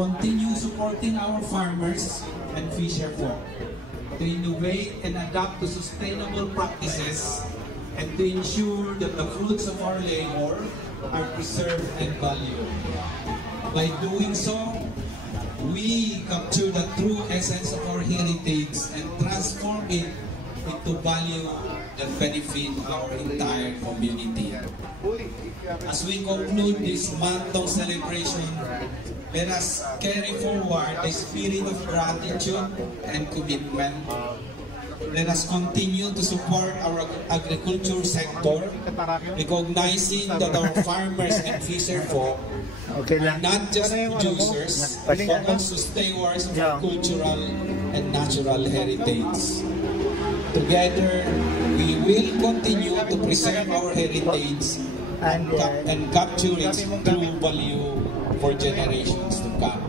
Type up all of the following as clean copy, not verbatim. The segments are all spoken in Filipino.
continue supporting our farmers and fisher folk, to innovate and adapt to sustainable practices, and to ensure that the fruits of our labor are preserved and valued. By doing so, we capture the true essence of our heritage and transform it into value that benefit our entire community. As we conclude this month-long celebration, let us carry forward the spirit of gratitude and commitment. Let us continue to support our agriculture sector, recognizing that our farmers and fisher folk are not just producers, but also stewards of our cultural and natural heritage. Together, we will continue to preserve our heritage and capture its true value for generations to come.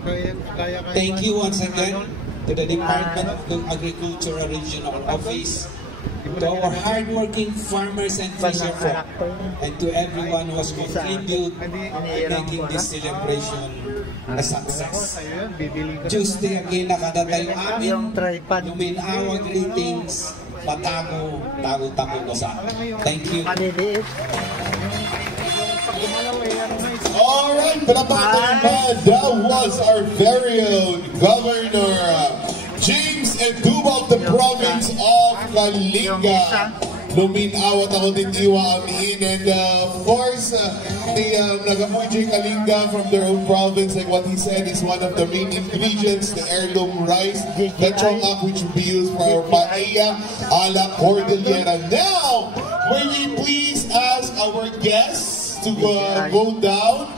Thank you once again to the Department of Agricultural Regional Office, to our hardworking farmers and fisher folk, and to everyone who has contributed in making this celebration a success. Tuesday again, nakadatayo amin, luminaw ang greetings, patago, tago-tago ko sa. Thank you. Alright, that was our very own Governor James Edubal of the province of Kalinga. Luminawat ako din iwa amin, and of course, the Nagamuji Kalinga from their own province, like what he said, is one of the main ingredients, the heirloom rice, the chongak, which will be used for our paella a la Cordillera. Now, may we please ask our guests to go down.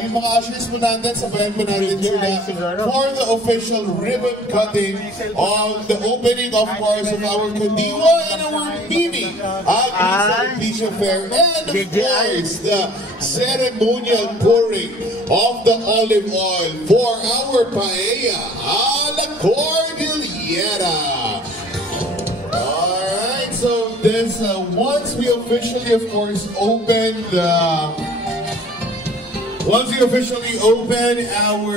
Yung mga ushers mo natin, sabayan mo natin sila for the official ribbon cutting of the opening, of course, of our Kadiwa and our mini Agri Fair, and of course, the ceremonial pouring of the olive oil for our paella a la Cordillera. Alright, so this, once we officially, of course, open our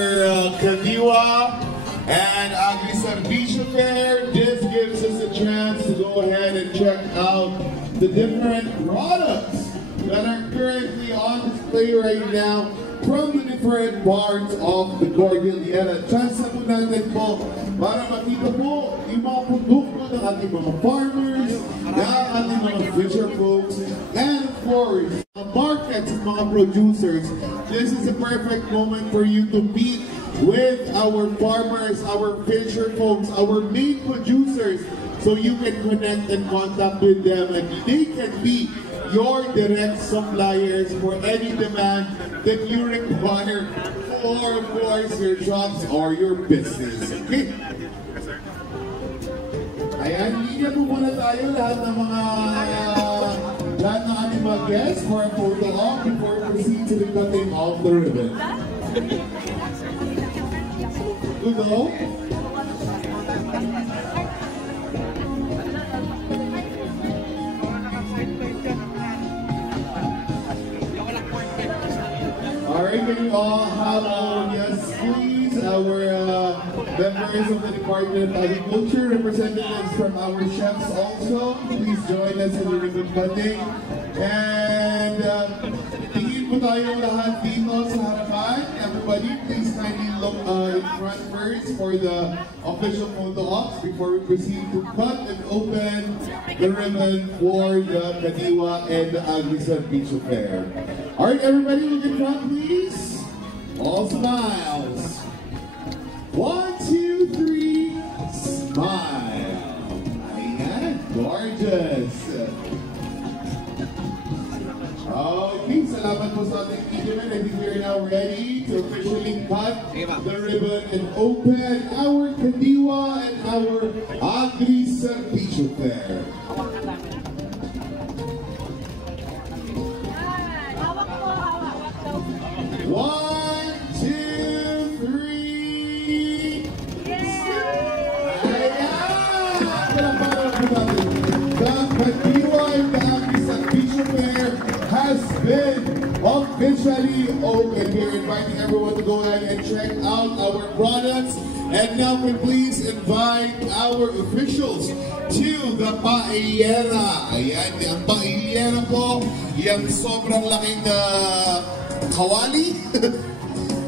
Kadiwa and Agri Fair, this gives us a chance to go ahead and check out the different products that are currently on display right now from the different parts of the Cordillera. Chance na po natin po para makita po yung mga produkto ng ating mga farmers, ng ating mga fisher folks, and of course, the markets of mga producers. This is a perfect moment for you to meet with our farmers, our fisher folks, our main producers, so you can connect and contact with them, and they can be your direct suppliers for any demand that you require for, of course, your shops or your business. Okay? Ayan, linya po muna tayo lahat ng ating mga guests for a photo op before we proceed to the cutting of the ribbon. Udo? Alright, can you all have yes please, our members of the Department of Agriculture, representatives from our chefs also, please join us in the ribbon cutting. And tingin po tayo lahat dito sa harapan. Everybody, please kindly look in front first for the official photo ops before we proceed to cut and open the ribbon for the Kadiwa and the Agri Fair. Alright, everybody, look in front, please. All smiles. 1, 2, 3, smile. Ayan, gorgeous. Okay, salamat po sa ating engineer. I think we are now ready to officially cut the ribbon and open our Kadiwa and our Agri Fair. One, two, three. The Kadiwa and the Agri Fair has been officially open. We're inviting everyone to go ahead and check out our products. And now we please invite our officials to the paellera. Ayan, ang paellera po, yung sobrang laking kawali.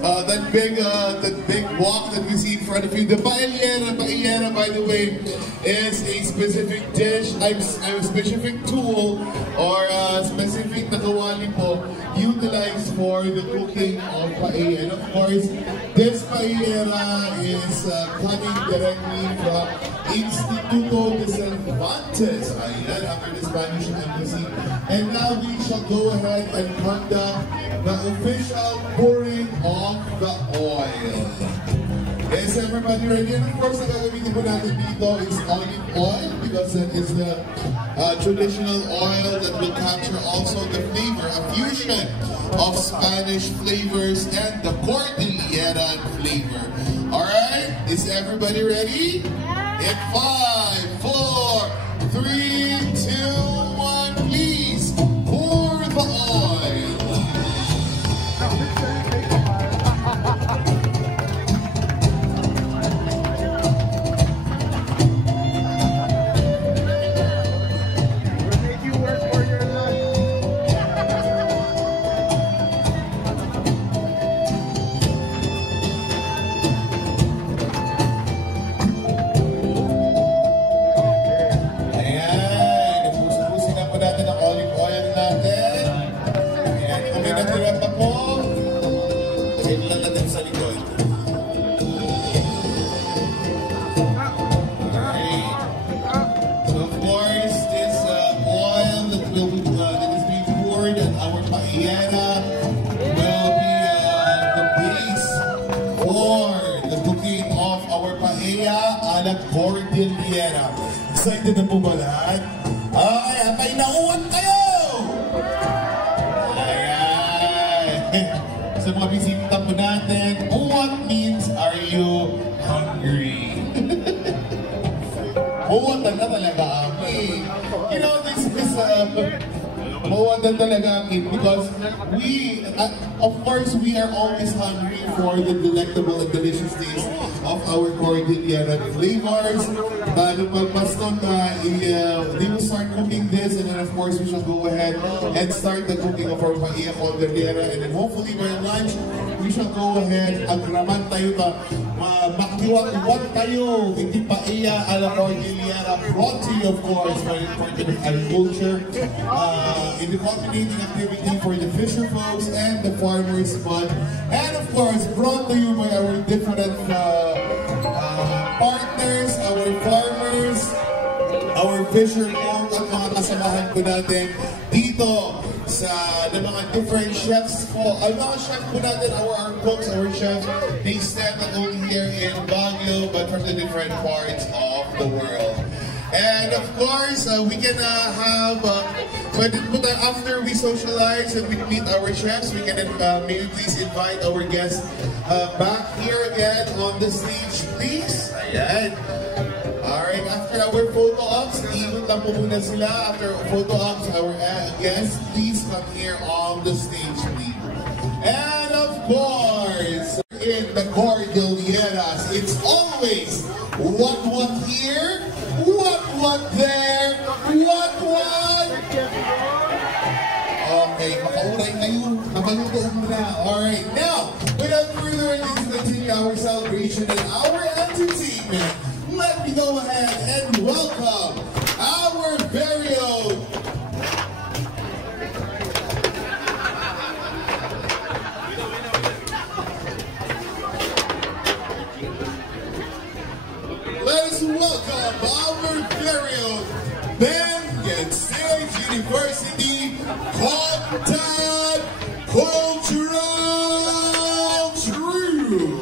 That big wok that we see in front of you. The paellera, by the way, is a specific dish, a specific tool, or a specific kawali po utilized for the cooking of paella. And of course, this paellera is coming directly from Instituto de Cervantes, after the Spanish Embassy. And now we shall go ahead and conduct the official pouring of the oil. Is everybody ready? And of course, ang gagamitin po natin dito is olive oil because that is the traditional oil that will capture also the flavor, a fusion of Spanish flavors and the Cordillera flavor. Alright, is everybody ready? In 5, 4, 3, 2, 1, please pour the oil. Cordillera. Excited na po ba lahat? Ay, may nauwan kayo! Ayan! Sa mga bisita po natin, what means are you hungry? What na talaga amin. You know, this is what na talaga amin because we, of course, we are always hungry for the delectable and delicious taste of our Cordillera flavors. Nung pagpaston na, they will start cooking this, and then of course we shall go ahead and start the cooking of our paella Cordillera, and then hopefully by lunch, we shall go ahead, agraman tayo ta, makiwat-wat tayo, hindi paella a la Cordillera, brought to you of course for the agriculture, in the culminating activity for the fisher folks and the farmers fund, and of course brought to you by our different partners, our farmers, our fisher folk at mga kasamahan po natin dito sa mga different chefs po. Ang mga chef po natin, our cooks, our chefs, they stand not only here in Baguio but from the different parts of the world. And of course, we can have, after we socialize and we meet our chefs, we can maybe please invite our guests back here again on the stage, please. Ayan. Alright, after our photo ops, iikot lang po muna sila. After photo ops, our guests, please come here on the stage, please. And of course, in the Cordilleras, it's always what here, what there, what. Okay, makauray kayo. Nabalutoon mo na. Alright, now, without further ado, to continue our celebration and our entertainment, let me go ahead and welcome our very own Benguet State University Contact Cultural Troupe.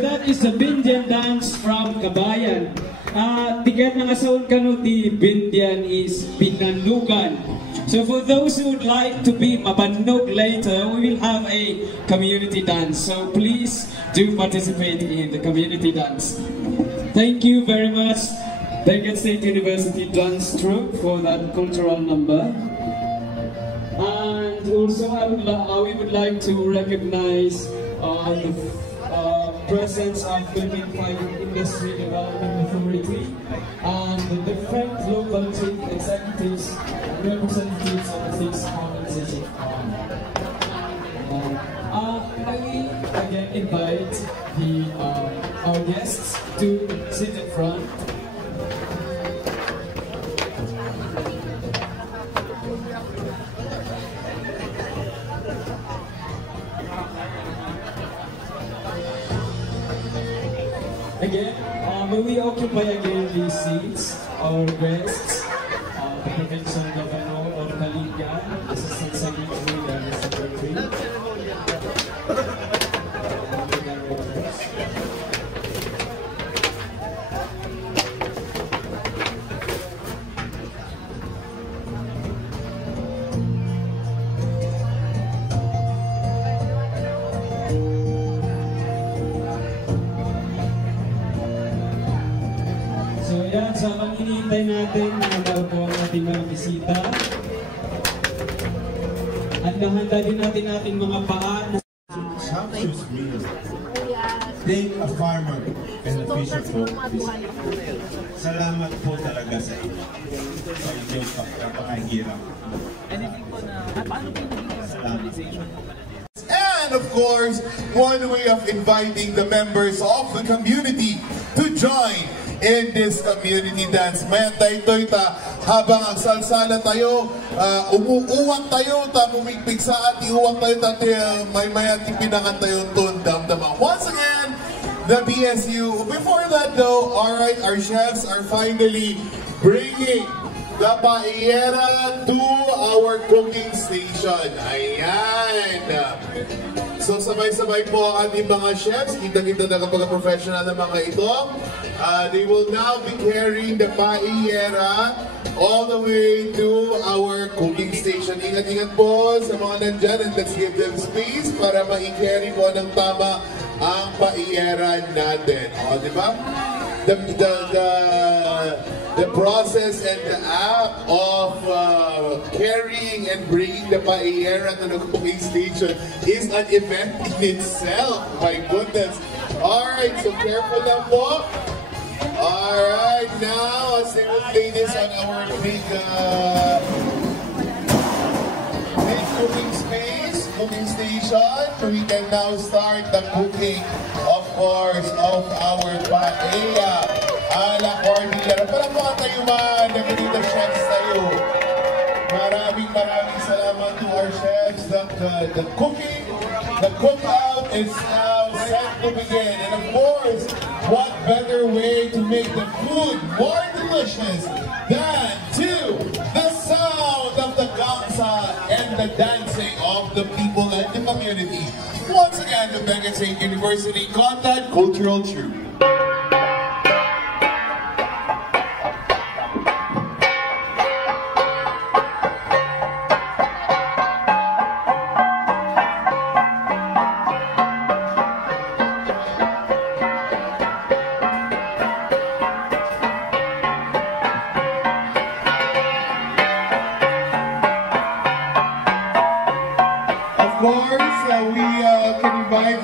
that is the Bindian dance from Kabayan. Tiket ng asawon kanu ti Bindian is Pinanugan. So for those who would like to be mabanog later, we will have a community dance. So please do participate in the community dance. Thank you very much, Benguet State University Dance Troupe, for that cultural number. And also we would like to recognize the presence of Philippine Private Industry Development Authority and the different local chief executives and representatives of the six organizations. I again invite our guests to sit in front. Again, when we occupy again these seats, our guests, the Provincial Governor of Kalinga, Assistant Secretary, and Secretary. So habang iniintay natin na maupo ang ating mga bisita, at nahanda din natin ating mga paa na sumptuous meal. Thank a farmer and a fisher folk. Salamat po talaga sa inyo. Sa inyong kapakahirap. And of course, one way of inviting the members of the community to join in this community dance. Maya tayo habang ang salsala tayo, umuuwang tayo, umigpig sa ating uwang tayo, may pinangan tayo damdaman. Once again, the BSU. Before that though, alright, our chefs are finally bringing the paella to our cooking station. Ayan! So sabay-sabay po ang ating mga chefs. Kita-kita na kapag professional na mga ito. They will now be carrying the paella all the way to our cooking station. Ingat-ingat po sa mga nandyan, and let's give them space para ma-carry po ng tama ang paella natin. O, di ba? The process and the act of carrying and bringing the paella to the cooking station is an event in itself. My goodness. Alright, so careful lang po. Alright, now as they will play this on our big cooking space, cooking station, we can now start the cooking, of course, of our paella. Ala Cordillera. Palakpakan tayo mga naging chefs tayo. Maraming salamat to our chefs. The cooking, the cookout is now set to begin. And of course, what better way to make the food more delicious than to the sound of the gangsa and the dancing of the people and the community. Once again, the Benguet State University Contact Cultural Troupe.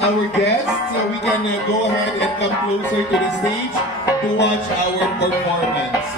Our guests, so we can go ahead and come closer to the stage to watch our performance.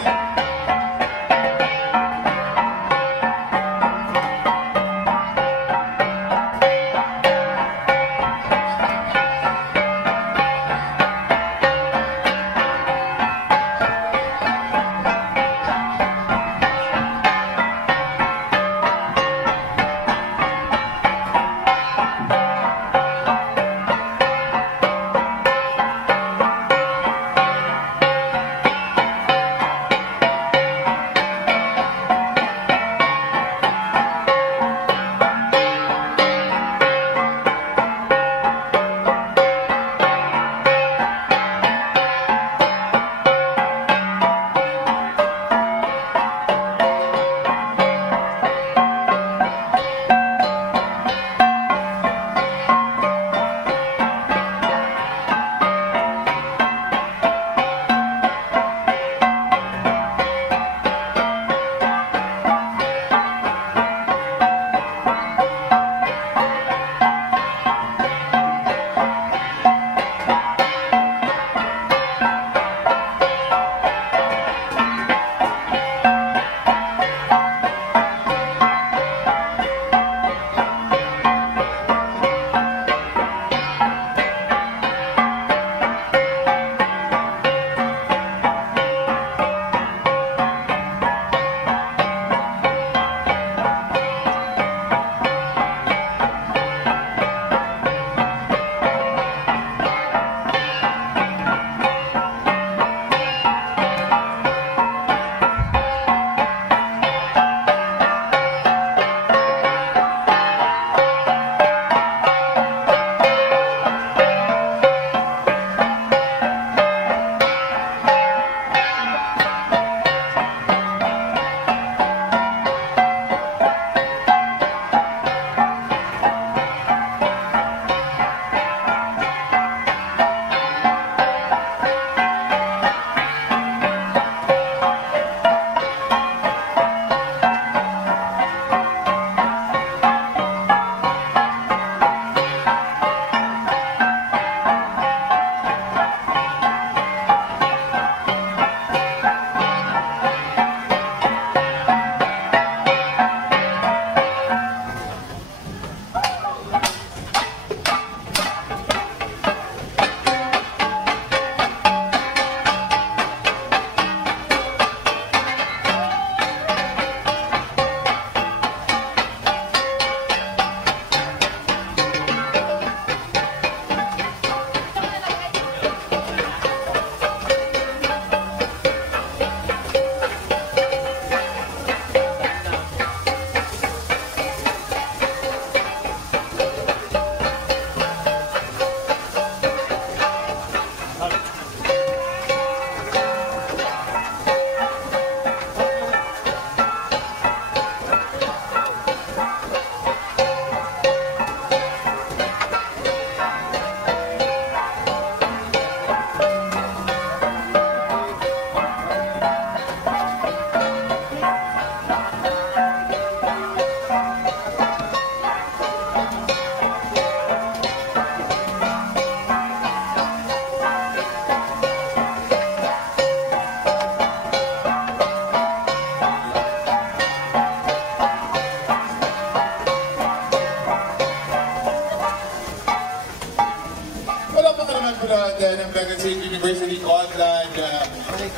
sumunod ng Vega State University Conland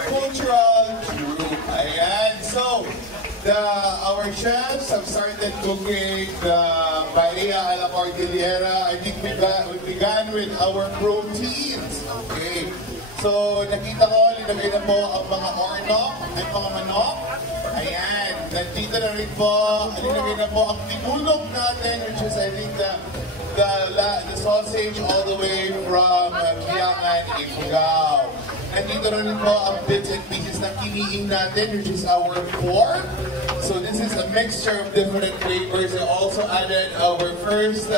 Cultural Group. Ayan. So, our chefs have started cooking the paella a la Cordillera. I think we began with our proteins. Okay. So, nakita ko, linagay na po ang mga ornok at mga manok. Ayan. Nandito na rin po, linagay na po ang tinulog natin, which is, I think, the sausage all the way from Kiangan, Ifugao. Nandito na rin po ang bits and pieces na kiniing natin, which is our pork. So this is a mixture of different flavors. I also added our first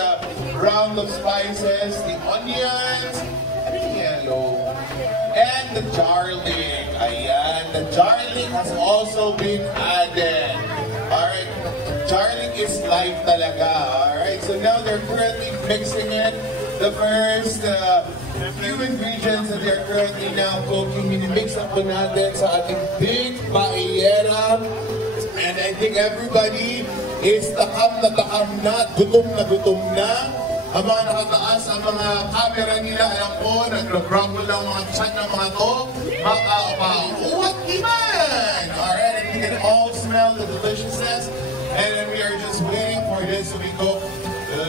round of spices, the onions, and the yellow, and the garlic. Ayan, the garlic has also been added. Alright, garlic is life talaga. Alright, so now they're currently mixing it. The first few ingredients that they're currently now cooking, minimix up po natin sa ating big paellera. And I think everybody is takam na, gutom na. Ang mga nakataas, ang mga camera nila, alam ko, nag-grumble lang mga chan ng mga to. What man? Alright, and we can all smell the deliciousness. And then we are just waiting for this to be cooked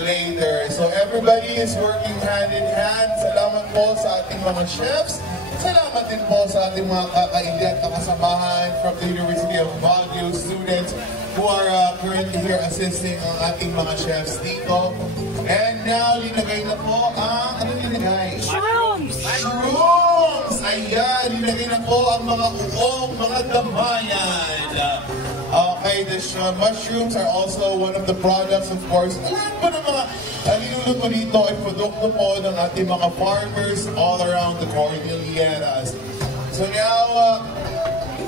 later. So everybody is working hand in hand. Salamat po sa ating mga chefs. Salamat din po sa ating mga kakaili at kasamahan from the University of Baguio students who are currently here assisting ang ating mga chefs dito. And now, linagay na po ang, ano linagay? Shrooms! Shrooms! Ayan, linagay na po ang mga uong, mga damayan. Okay, the mushrooms are also one of the products, of course. Alam po ng mga niluluto dito ay produkto po ng ating mga farmers all around the Cordilleras. So now,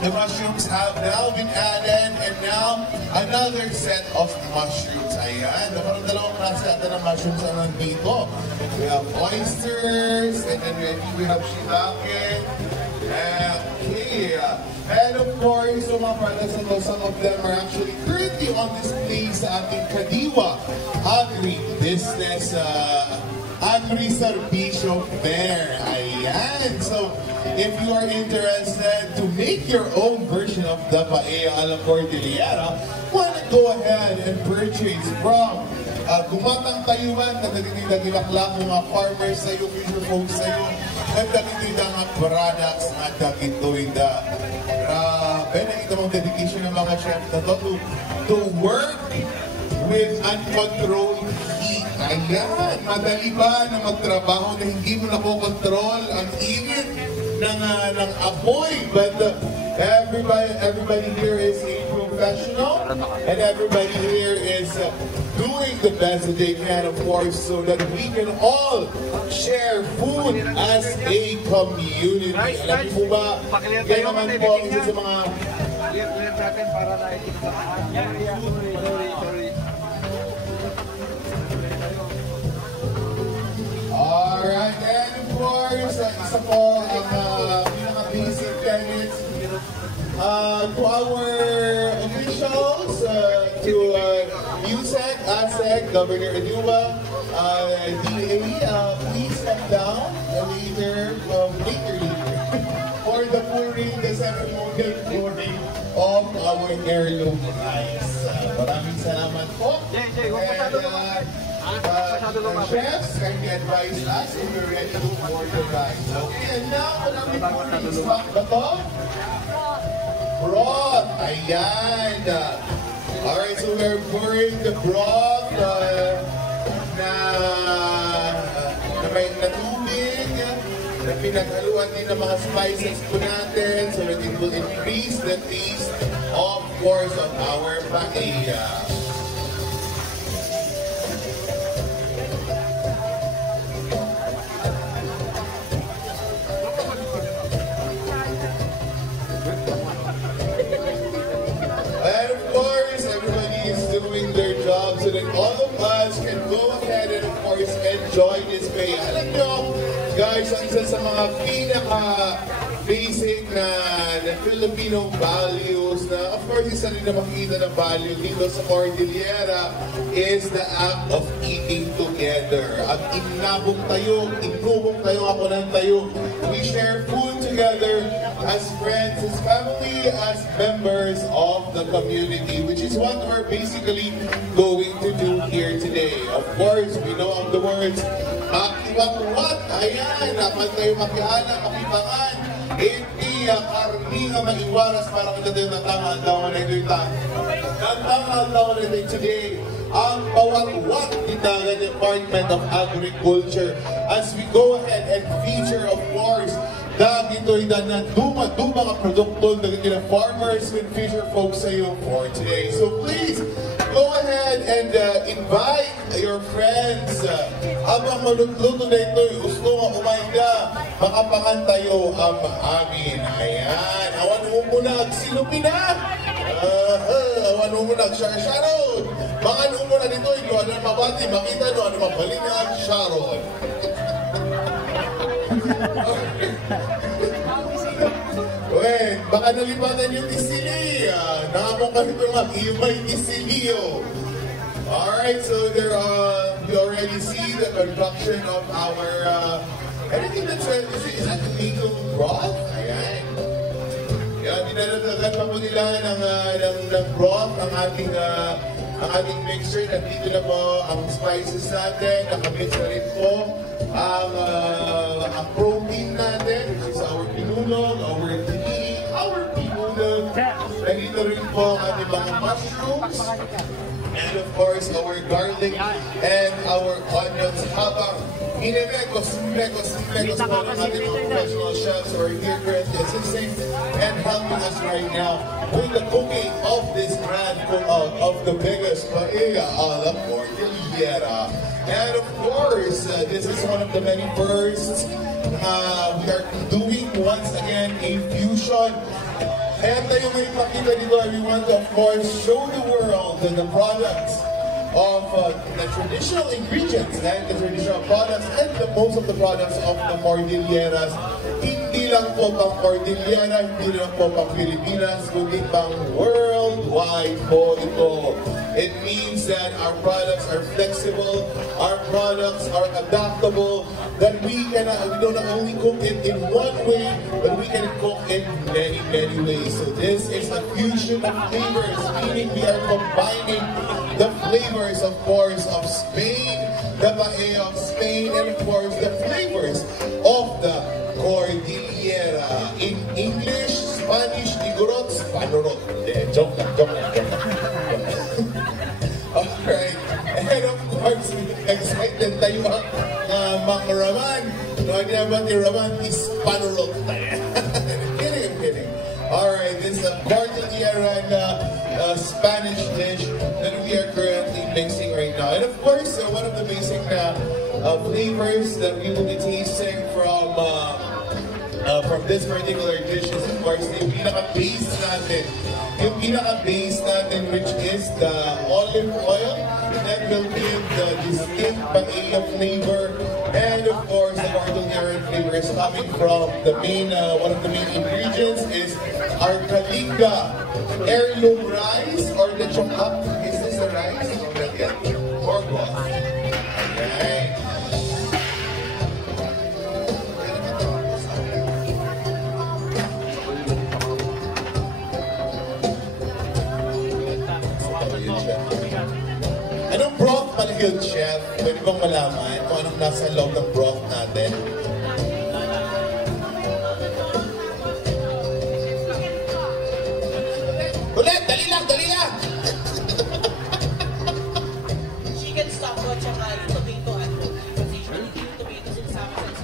the mushrooms have now been added, and now another set of mushrooms. Ayan, dalawang klase ata ng mushrooms ang nandito. We have oysters, and then we have shiitake. Okay. And of course, so mga products ito, some of them are actually currently on display sa ating Kadiwa Agri-Business Agri-Servicio Fair. Ayan. So, if you are interested to make your own version of the paella a la Cordillera, why not go ahead and purchase from Gumatang Tayuan, nagdagilak-lak mga farmers sa iyo, future folks sa iyo, nagdagilak mga products na dagituida. Grabe, nakita mong dedication ng mga chef na to work with uncontrolled heat. Ayan, madali ba na magtrabaho na hindi mo nakokontrol ang init ng apoy? But everybody here is a professional, and everybody here is doing the best that they can, of course, so that we can all share food as a community. Alam niyo po ba, yan naman po ang isa sa mga... Alright, and of course, isa po ang pinaka-basic tenets to our officials, to USEC, ASEC, Governor Aduba, DA, please step down later for the pouring, the ceremonial pouring of our heirloom rice. Maraming salamat po. And chefs, kindly advise us if we're ready to pour the rice. Okay, and now, maraming pouring stock ba to? Broth! Ayan! Alright, so we're pouring the broth na may natubig, na pinaghaluan din ng mga spices po natin so that it will increase the taste, of course, of our paella. So that all of us can go ahead and of course enjoy this paella. Alam nyo, guys, ang isa sa mga basic na Filipino values na of course isa rin na makikita na value dito sa Cordillera is the act of eating together. At inabong tayo, ako ng tayo. We share food together as friends, as family, as members of the community, which is what we're basically going to do here today. Of course, we know of the words, makiwat-wat, ayan, dapat tayo makiala, makibangan, hindi karni nga maiwaras para kita tayo natangal-tangal na ito natangal-tangal na ito today. Ang pawat-wat ng Department of Agriculture as we go ahead and feature, of course, dito na duma ka produkto ng farmers and fisher folks sa iyo for today. So please, go ahead and invite your friends. Habang malutluto na ito, gusto nga umayda, makapangan tayo ang amin. Ayan, awan mo muna, silupin na! Awan mo muna, Sharon! Mga mo muna dito, ito, ano mabati, makita no, ano mabalingag, Sharon. Wait, baka nalipatan yung isili. Nakapong kami ito nga, imay isilio. Alright, so there, you already see the construction of our, anything that's, is that tomato broth? Ayan. Yan, dinadagdagan pa po nila ng broth, ang ating mixture. Nandito na po ang spices natin. Nakamix na rin po ang protein natin, which is our pinulog, our tini, our pinulog. Nandito rin po ang ating mga mushrooms. And of course, our garlic and our onions. Habang inemekos po ng ating mga professional chefs who are here currently assisting and helping us right now with the cooking of this grand cookout of the biggest paella a la Cordillera. And of course, this is one of the many firsts. We are doing once again a fusion. Kaya tayo may pakita dito, we want to of course show the world the products of the traditional ingredients and the traditional products and most of the products of the Cordilleras. Hindi lang po pang Cordillera, hindi lang po pang Pilipinas, kundi pang worldwide po ito. It means that our products are flexible, our products are adaptable, that we don't only cook it in one way, but we can cook in many, many ways. So this is a fusion of flavors, meaning we are combining the flavors, of course, of Spain, the paella of Spain, and of course, the flavors of the Cordillera. In English, Spanish, Igorot, Spanorot. Joke lang. Alright, and of course, excited tayo mga Raman. No, ginabat ni Raman is Panorot. I'm kidding. Alright, this is a Cordillera Spanish dish that we are currently mixing right now. And of course, one of the basic flavors that we will be tasting from this particular dish is of course yung pinaka-base natin. Yung pinaka-base natin, which is the olive oil that will give the distinct paella flavor. And of course, the Cordillera flavor is coming from the main, one of the main ingredients is our kalinga heirloom rice or the chokap. Is this the rice? Or what? Okay. Anong broth palihog, chef? Pwede bang malaman kung anong nasa loob ng broth natin? Ulit! Dali lang! Chicken stock po at saka yung tomato at kasi yung tomato sinasama sa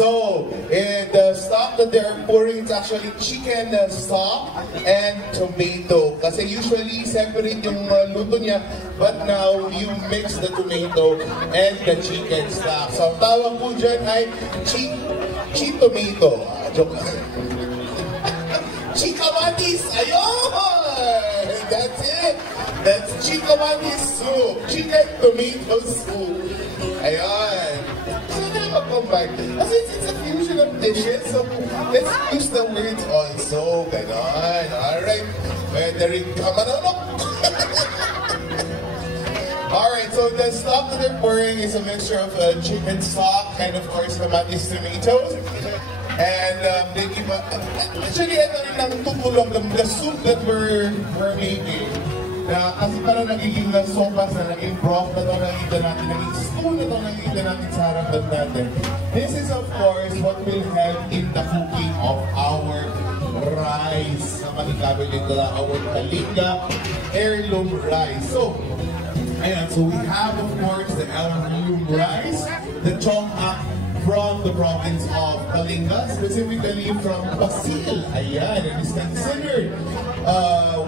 So, the stock that they are pouring is actually chicken stock and tomato. Kasi usually separate yung luto niya, but now you mix the tomato and the chicken stock. So, ang tawag po dyan ay tomato. Joke lang. Chikamatis! Ayun! That's it! That's chikamatis soup. Chicken tomato soup. like, kasi it's a fusion of dishes, so let's use the words also, ganon. Alright, pwede rin ka manunok. Alright, so the stock that they're pouring is a mixture of chicken stock and of course kamatis tomatoes. And they give actually ito rin ang tutulong the soup that we're making. Kasi parang nagiging sopas na naging broth na ito nakita natin, naging stew na ito nakita natin sa harapan natin. This is of course what will help in the cooking of our rice. Na makikabit ito na our Kalinga heirloom rice. So we have of course the heirloom rice, the chongha from the province of Kalinga, specifically from Basil. Ayan, it is considered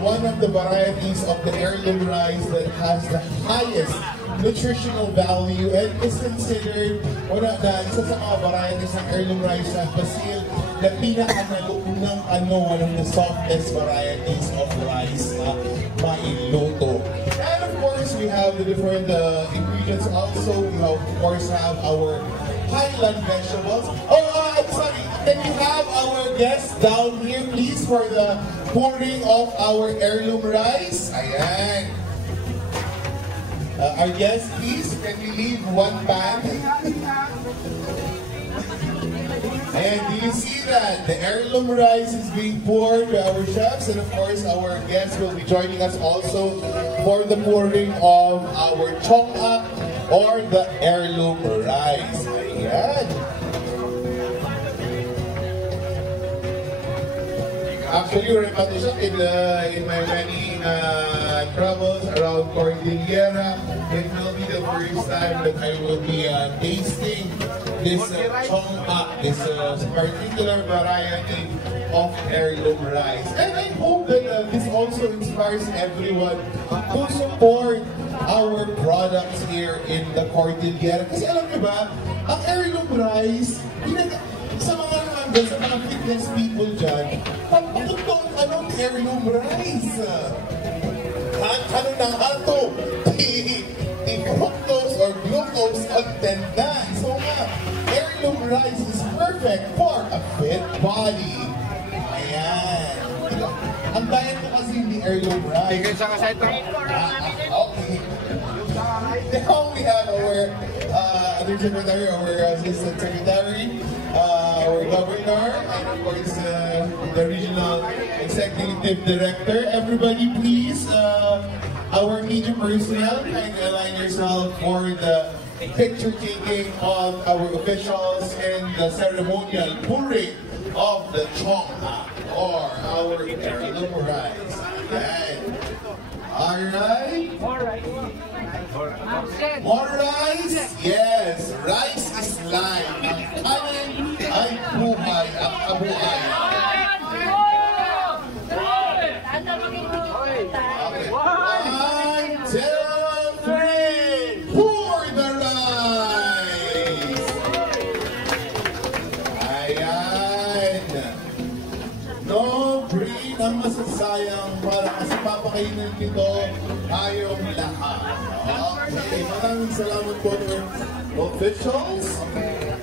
one of the varieties of the heirloom rice that has the highest nutritional value and is considered one of the mga varieties ng heirloom rice na Basil na pinaka-naluunang one of the softest varieties of rice na mailuto. And of course, we have the different ingredients also. We of course have our highland vegetables. Oh, I'm sorry. Can you have our guests down here, please, for the pouring of our heirloom rice? Ayan. Our guests, please, can you leave one pan? And do you see that? The heirloom rice is being poured by our chefs, and of course, our guests will be joining us also for the pouring of our chongha or the heirloom rice. Ayan. Actually, in my many travels around Cordillera, it will be the first time that I will be tasting this chongha, this particular variety of heirloom rice. And I hope that this also inspires everyone to support our products here in the Cordillera. Kasi alam niyo ba, ang heirloom rice, sa mga fitness people dyan, pagpaputong anong heirloom rice? Ano na nga ito? Fructose or glucose content na. So nga, heirloom rice is perfect for a fit body. Ayan. Ang diet ko kasi hindi heirloom rice. Okay. Now we have our other secretary, our assistant secretary, our governor, and of course the regional executive director. Everybody please, our media personnel, kindly align yourself for the picture taking of our officials and the ceremonial pouring of the chongha or our heirloom rice. Alright? More rice? Yes, rice is life. Ang kanin ay buhay, ang kabuhay. Okay. 1, 2, 3, pour the rice! Ayan. No brain ang masasayang para kasi papakainin nito tayong lahat. Okay, maraming salamat po to our officials.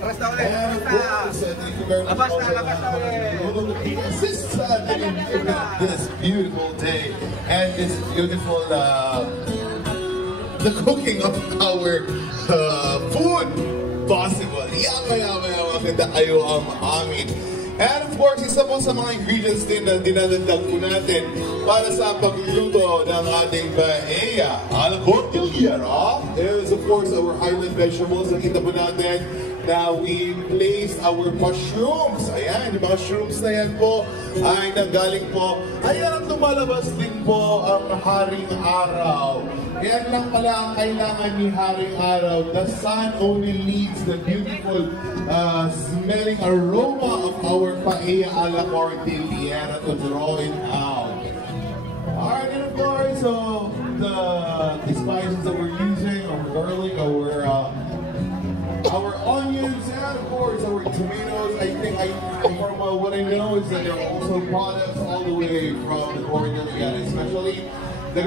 And of course, thank you very much also to assist in this beautiful day and this beautiful the cooking of our food possible. Yama, maganda kayo ang amin. And of course, isa po sa mga ingredients din na dinadagdag po natin para sa pagluluto ng ating paella a la Cordillera is of course our highland vegetables. Nakita po natin na we placed our mushrooms. Ayan, yung mga shrooms na yan po ay nanggaling po. Ayan ang lumalabas din po ang haring araw. Yan lang pala ang kailangan ni haring araw. The sun only leads the beautiful smelling aroma of our paella a la Cordillera to draw it out. Alright, and of course, so the spices that we're using, our garlic, our onions, and of course our tomatoes. I think from what I know is that they're also products all the way from the Cordillera, especially the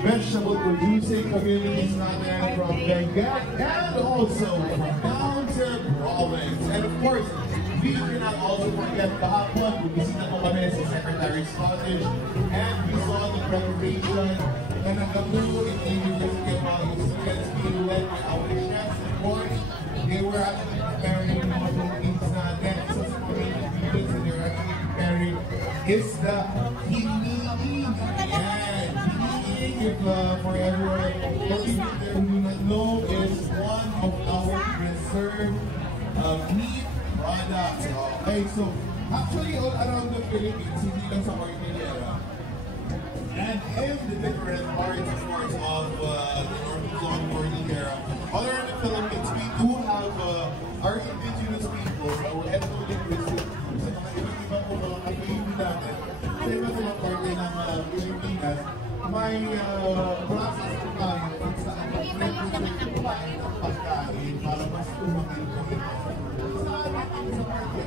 vegetable producing communities natin from Benguet and also from down to And of course, we cannot also forget kahapon, bumisita ko kami sa Secretary's Cottage and we saw the preparation na nagabuo in the University of Baguio students being led by our chefs. Of course, they were actually preparing mga proteins na again, so sa mga ingredients that they're actually preparing is the hiniing. Yan, hiniing, if for everyone, for people there who do not know, is one of our preserved meat products. Okay, so actually all around the Philippines, hindi lang sa Cordillera, and in the different parts, of course, of the North Luzon Cordillera, all around the Philippines, we do have our indigenous people, our ethno-linguistic groups, at mga iba po mga kapilin natin, sa iba't ibang parte ng Pilipinas, may process po tayo kung saan mag-represent po tayo ng pagkain para mas umangin po ito. Sa atin, sa parte,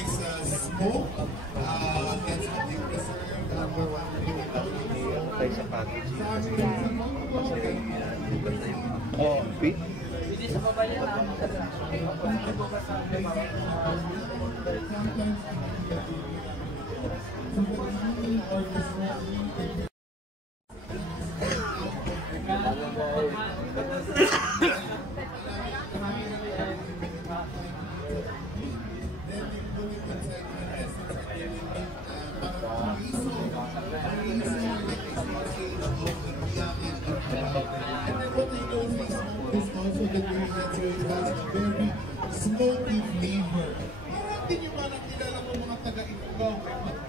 is a smoke that's being preserved number one sa package. Oh, beef? Hindi sa babali na. Smoky flavor. Parang din yung mga kilala mo mga taga-Ifugao.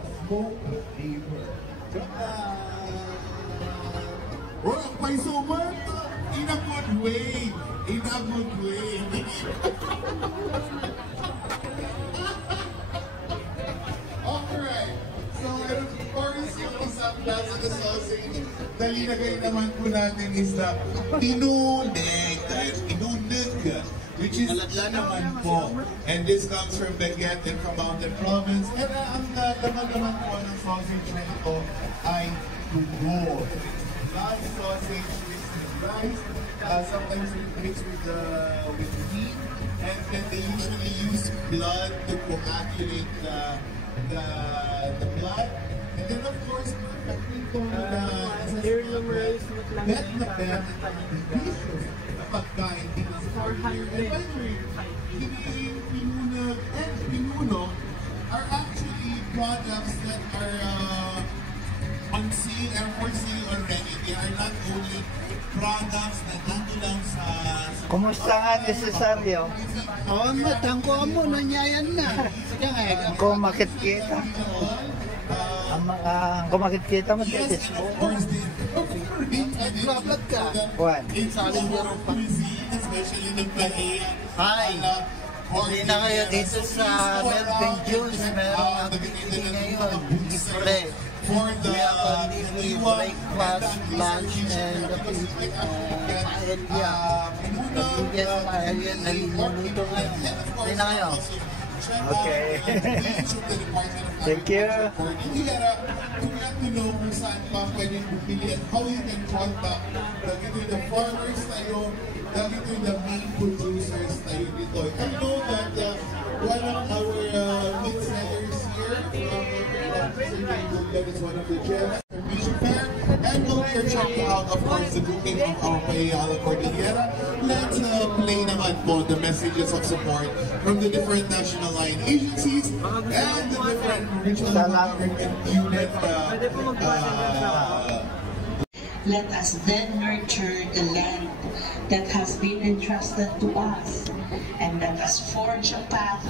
Smoky flavor. Oh, ang paiso man! In a good way! In a good way! Alright. So, and of course, yung isang plaza na sausage, nalinagay naman po natin is the tinunig. Dahil tinunig, which is naman po. And this comes from Benguet and from Mountain Province. And ang laman naman po ng sausage na ito ay tugo. Blood sausage mixed with rice. Sometimes mixed with meat. And then they usually use blood to coagulate the blood. And then of course, perfectly kung bet na delicious na pagkain dito sa here. And by the way, pinunag and pinuno are actually products that are on sale and for sale already. They are not only products na nando lang sa... Kumusta nga necesaryo? Matangko mo, nanyayan na. Kung makikita. Kung makikita mo sa Facebook. Nag-vlog ka. Juan. Especially ng paella. Hi. Hindi na kayo dito sa Melvin Juice. Meron ang bibili ngayon. Libre. We have a libre breakfast, lunch, and paella. Yes, paella. Naliluluto ngayon. Hindi na kayo. Okay. Thank you. You got to know kung saan pa pwedeng bumili and how you can contact the farmers tayo, the main producers tayo dito. I know that one of our meat sellers here is one of the chefs from Mission Fair, and we'll be checking out, of course, the cooking of our paella a la Cordillera. Let's play naman po the messages of support from the different national line agencies and the different regional government units. Let us then nurture the land that has been entrusted to us, and let us forge a path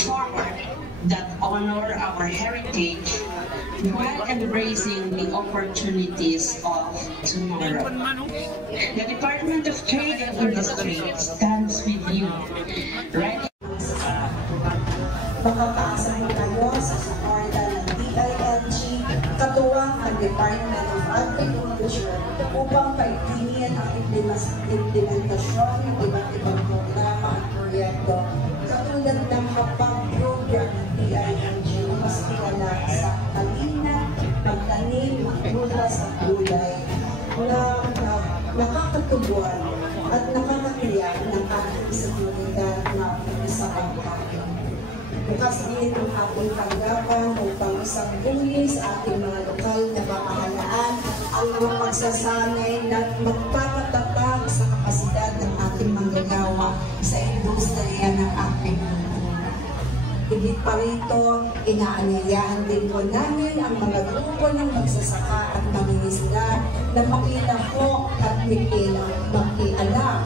forward that honor our heritage while embracing the opportunities of tomorrow. The Department of Trade and Industry stands with you. Right? Makakaasa mo kayo sa suporta ng DILG, katuwang ang Department of Agriculture upang paigtingin ang implementasyon ng iba't ibang programa at proyekto katulad ng kapag-program ng DILG mas kilala sa kalina, pagtanim, magbulas at gulay nakakatubuan at nakakatiyak ng ating seguridad na sa pagkain. Bukas din ang ating tanggapan upang isang-buli sa ating mga lokal na pamahalaan ang mga pagsasanay na magpapatatag sa kapasidad ng ating manggagawa sa industriya ng ating kultura. Higit pa rito, inaanyayahan din po namin ang mga grupo ng magsasaka at mangingisda na makilahok at makialam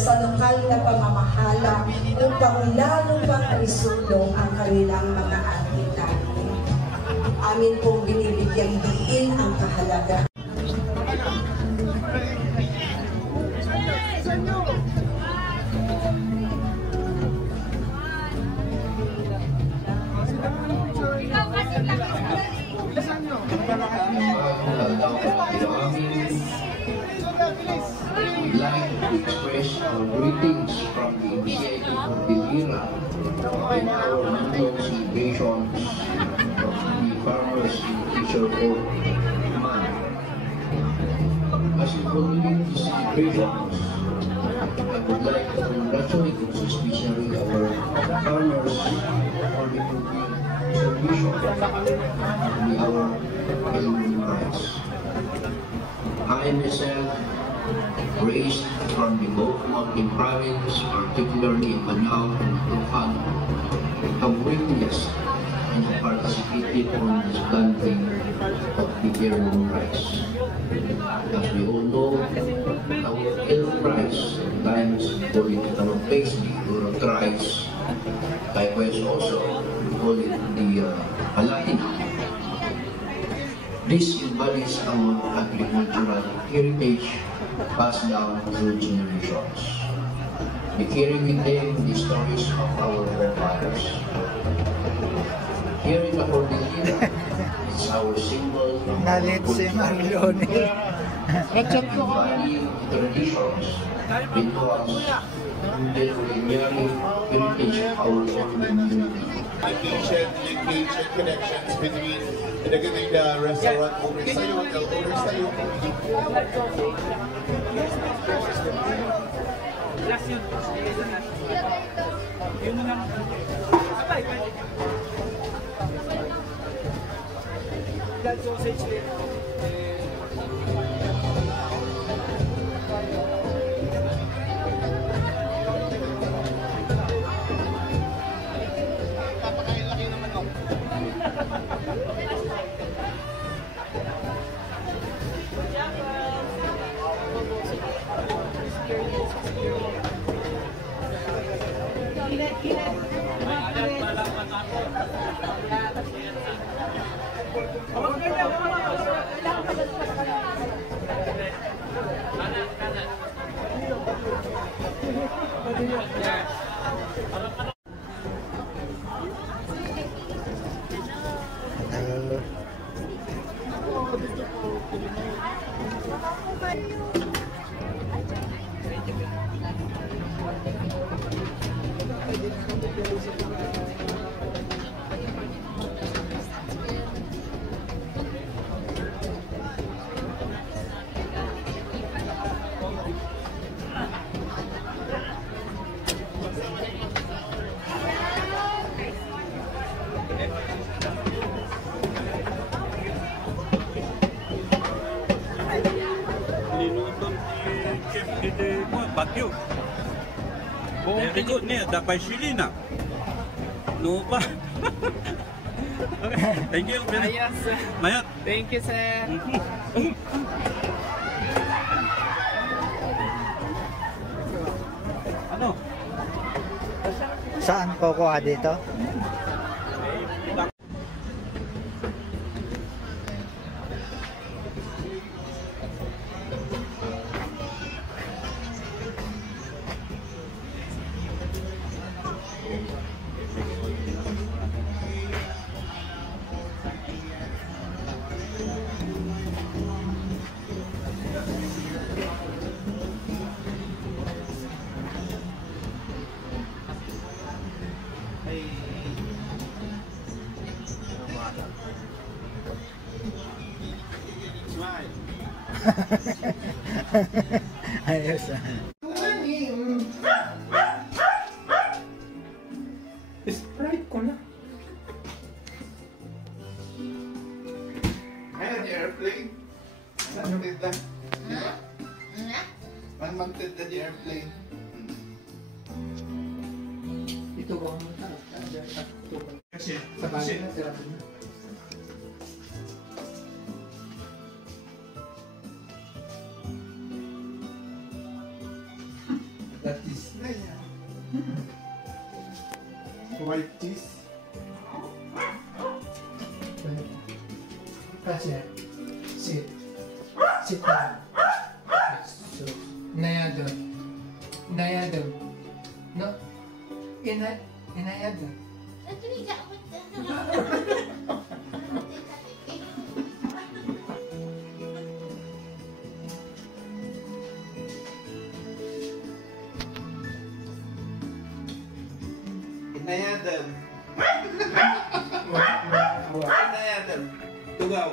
sa lokal na pamamahala upang lalo pang isulong ang kanilang mga atinan. Amin pong binibigyang diin ang kahalaga. We'd like to express our greetings from the Initiative for Pilira and our annual celebrations of the Farmers in Fisher Folk Month. As we continue the celebrations, I would like to congratulate especially our farmers for the contribution to our human rights. I myself, raised from the Both Mountain Province, particularly in Manao and Bulacan, have witnessed and participated on the planting of the human rights. As we all know, our health price sometimes political paisley or thrice. Likewise also, we call it the Palatina. This embodies our agricultural heritage passed down through generations. We carry with them the stories of our forefathers. Here in the Cordillera, it's our symbol of our culture. Embodying traditions, rituals, and the heritage of our own community. Linkage and connections between the restaurant owners tayo, the owners tayo. Bagyo. Very good niya, dapat Shilina. No pa. Okay. Thank you. Ayos. Mayat. Thank you, sir. Ano? Saan po kuha dito? Ayos ah. Sprite ko na. Ayan, the airplane. Mounted na. Man-mounted na the airplane. Ito ba ang kasi sa bahay na sila na. That is white cheese. Kasi sit down. So, nayado. No, inayado. Inayadam. Inayadam. Tugaw.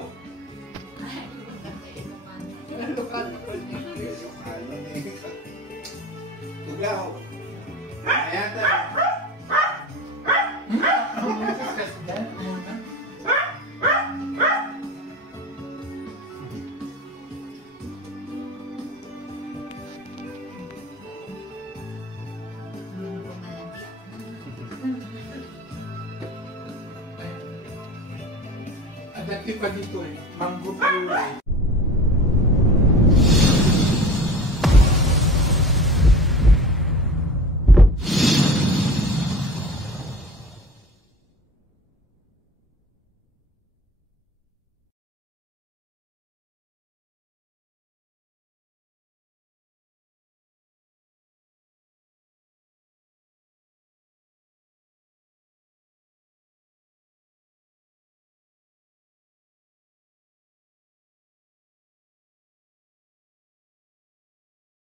Tugaw. Inayadam. Dati pa dito eh, mango fruit.